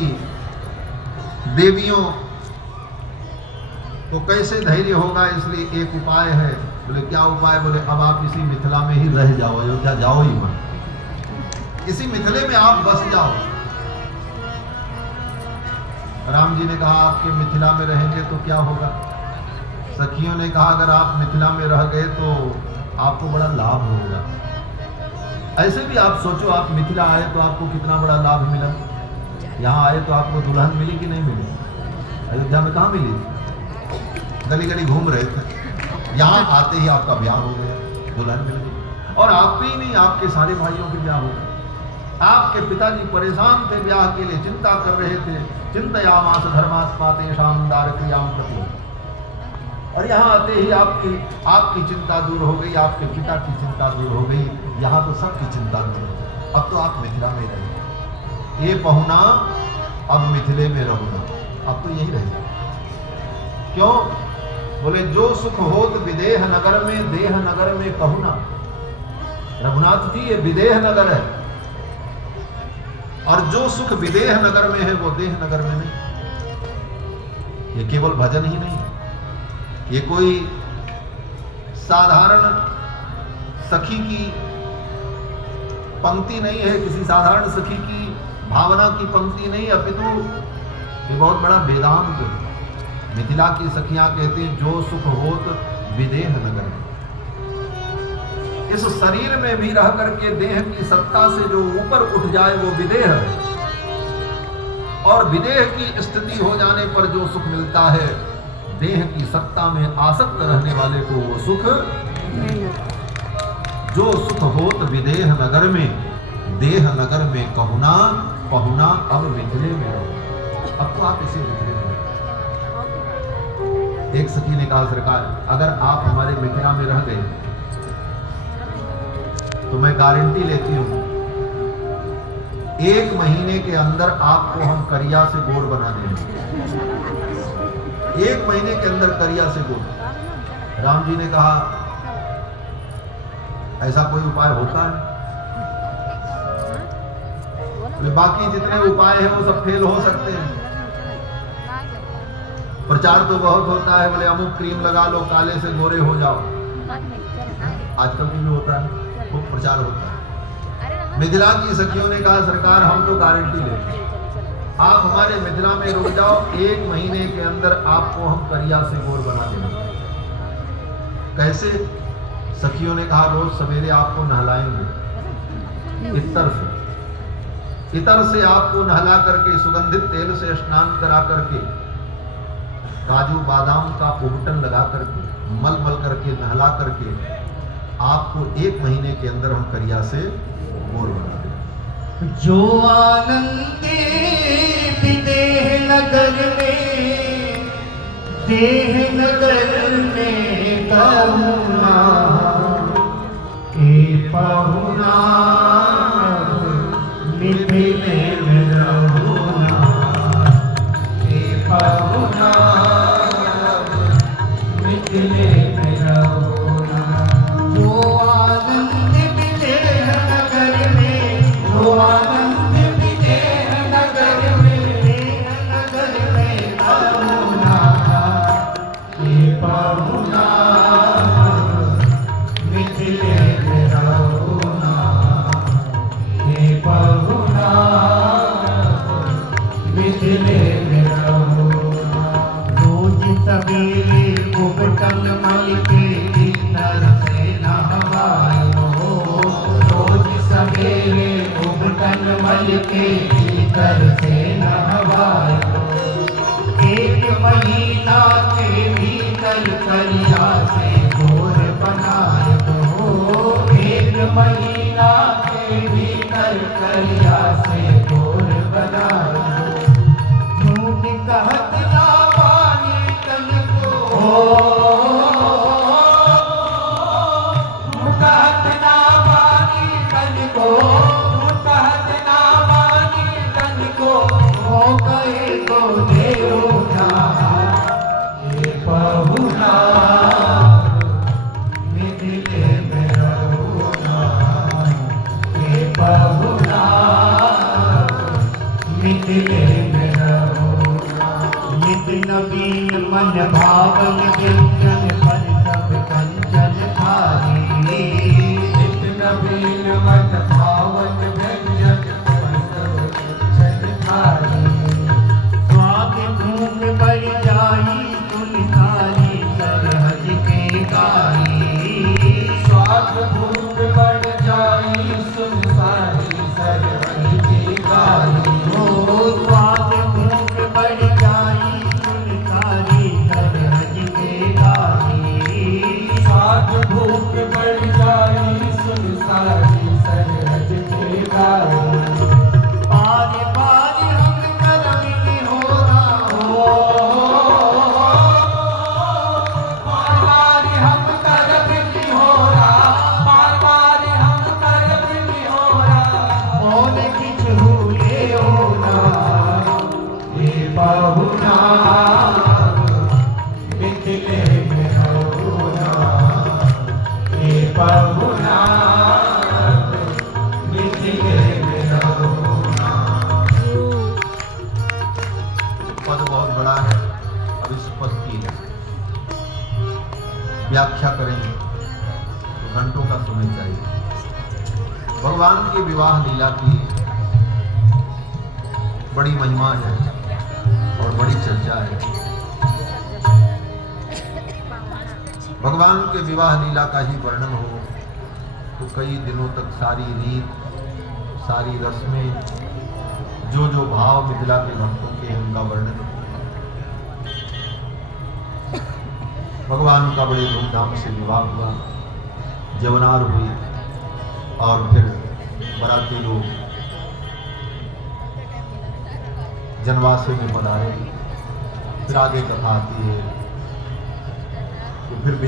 की देवियों, तो कैसे धैर्य होगा? इसलिए एक उपाय है। बोले क्या उपाय? बोले अब आप इसी मिथिला में ही रह जाओ, अयोध्या जाओ ही मत, इसी मिथिले में आप बस जाओ। राम जी ने कहा आपके मिथिला में रहेंगे तो क्या होगा? सखियों ने कहा अगर आप मिथिला में रह गए तो आपको बड़ा लाभ होगा। ऐसे भी आप सोचो, आप मिथिला आए तो आपको कितना बड़ा लाभ मिला। यहाँ आए तो आपको दुल्हन मिली कि नहीं मिली? अयोध्या में कहाँ मिली? गली गली घूम रहे थे, यहाँ आते ही आपका ब्याह हो गया, दुल्हन मिल गई। और आपके ही नहीं, आपके सारे भाइयों के ब्याह हो गए। आपके पिताजी परेशान थे, ब्याह के लिए चिंता कर रहे थे। चिंतयामास धर्मात्मा तेषां दारक्रियां प्रति। और यहाँ आते ही आपकी चिंता दूर हो गई, आपके पिता की चिंता दूर हो गई। यहाँ तो सबकी चिंता दूर हो गई। अब तो आप मिथिला में रहे। ये पहुना अब मिथिले में रहूंगा, अब तो यही रहेगा। क्यों? बोले जो सुख होत विदेह नगर में, देह नगर में पहुना। रघुनाथ जी ये विदेह नगर है, और जो सुख विदेह नगर में है वो देह नगर में नहीं। ये केवल भजन ही नहीं है, ये कोई साधारण सखी की पंक्ति नहीं है, किसी साधारण सखी की भावना की पंक्ति नहीं, अपितु ये बहुत बड़ा वेदांत है। मिथिला की सखियां कहती हैं जो सुख होत विदेह नगर में। इस शरीर में भी रह करके देह की सत्ता से जो ऊपर उठ जाए वो विदेह है, और विदेह की स्थिति हो जाने पर जो सुख मिलता है, देह की सत्ता में आसक्त रहने वाले को वो सुख नहीं। जो सुख होत विदेह नगर में, देह नगर में कहुना, पहुना अब मिथिले में रहो। अब तो आप इसी मिथिले में। एक सखी ने कहा सरकार अगर आप हमारे मिथिला में रह गए तो मैं गारंटी लेती हूं 1 महीने के अंदर आपको हम करिया से गोड़ बना देंगे। 1 महीने के अंदर करिया से गोड़। राम जी ने कहा ऐसा कोई उपाय होता है? बाकी जितने उपाय हैं वो सब फेल हो सकते हैं। प्रचार तो बहुत होता है, बोले अमुक क्रीम लगा लो काले से गोरे हो जाओ, आजकल भी होता है, वो प्रचार होता है। मिथिला की सखियों ने कहा सरकार हम तो गारंटी लेते हैं, आप हमारे मिथिला में रुक जाओ, 1 महीने के अंदर आपको हम करिया से गोर बना देंगे। कैसे? सखियों ने कहा रोज सवेरे आपको नहलाएंगे इतर से आपको नहला करके, सुगंधित तेल से स्नान करा करके, काजू बादाम का उबटन लगा करके, मल मल करके, नहला करके आपको 1 महीने के अंदर हम करिया से गोर बना देंगे। जो आनंदे विदेह नगर में, देह नगर में कहुना, ए पहुना मिथिले में रहुना, ए पहुना मिथिले में रहुना। जो आनंद विदेह नगर में, जो आनंद विदेह नगर में, देह नगर में पहुना, ए पहुना मिथिले में रहुना, ए पहुना मिथिले में रहुना। रोज सवेरे उबटन मल के भीतर से नहवायो, रोज सवेरे उबटन मल के भीतर से नहवायो। 1 महीना के भीतर करिया से गोर बनाए हो, 1 महीना के भीतर करिया से गोर बनाए हो। झूठ कहत ना माने तन को, कहत ना माने तन को, कहत ना माने तन को, हो गए तो देव ये पहुना मिथिले में रहुना, ये पहुना मिथिले मिथिले में रहूँगा। नित नवीन मन भावन व्यंजन फल सब कंचन थारी। नित नवीन मन भावन व्यंजन फल सब कंचन थारी। स्वाद भूख बढ़ जाई सुनसारी सरहज के गाई। स्वाद भूख बढ़ जाई सुनसारी सरहज के गाई। ओ स्वाद भूख बढ़ जाई सुनसारी सरहज के गाई। स्वाद भूख बढ़ जाई सुनसारी सरहज के गाई। पार पार हम करमिन हो रहा पार पार हम करमिन हो रहा। पार पार हम करमिन हो रहा। और किछ हुए होना ये बहुना मिथिले में होना। ये बहुना मिथिले में होना। पद बहुत बड़ा है, अब इस पद की व्याख्या करेंगे तो घंटों का समय चाहिए। भगवान की विवाह लीला की बड़ी महिमा है और बड़ी चर्चा है। भगवान के विवाह लीला का ही वर्णन हो तो कई दिनों तक सारी रीत, सारी रस्में, जो जो भाव मिथिला के भक्तों के हैं उनका वर्णन हो। भगवान का बड़े धूमधाम से विवाह हुआ, जवनार हुई और फिर बराती लोग जनवासे में पधारे। फिर आगे कथा आती है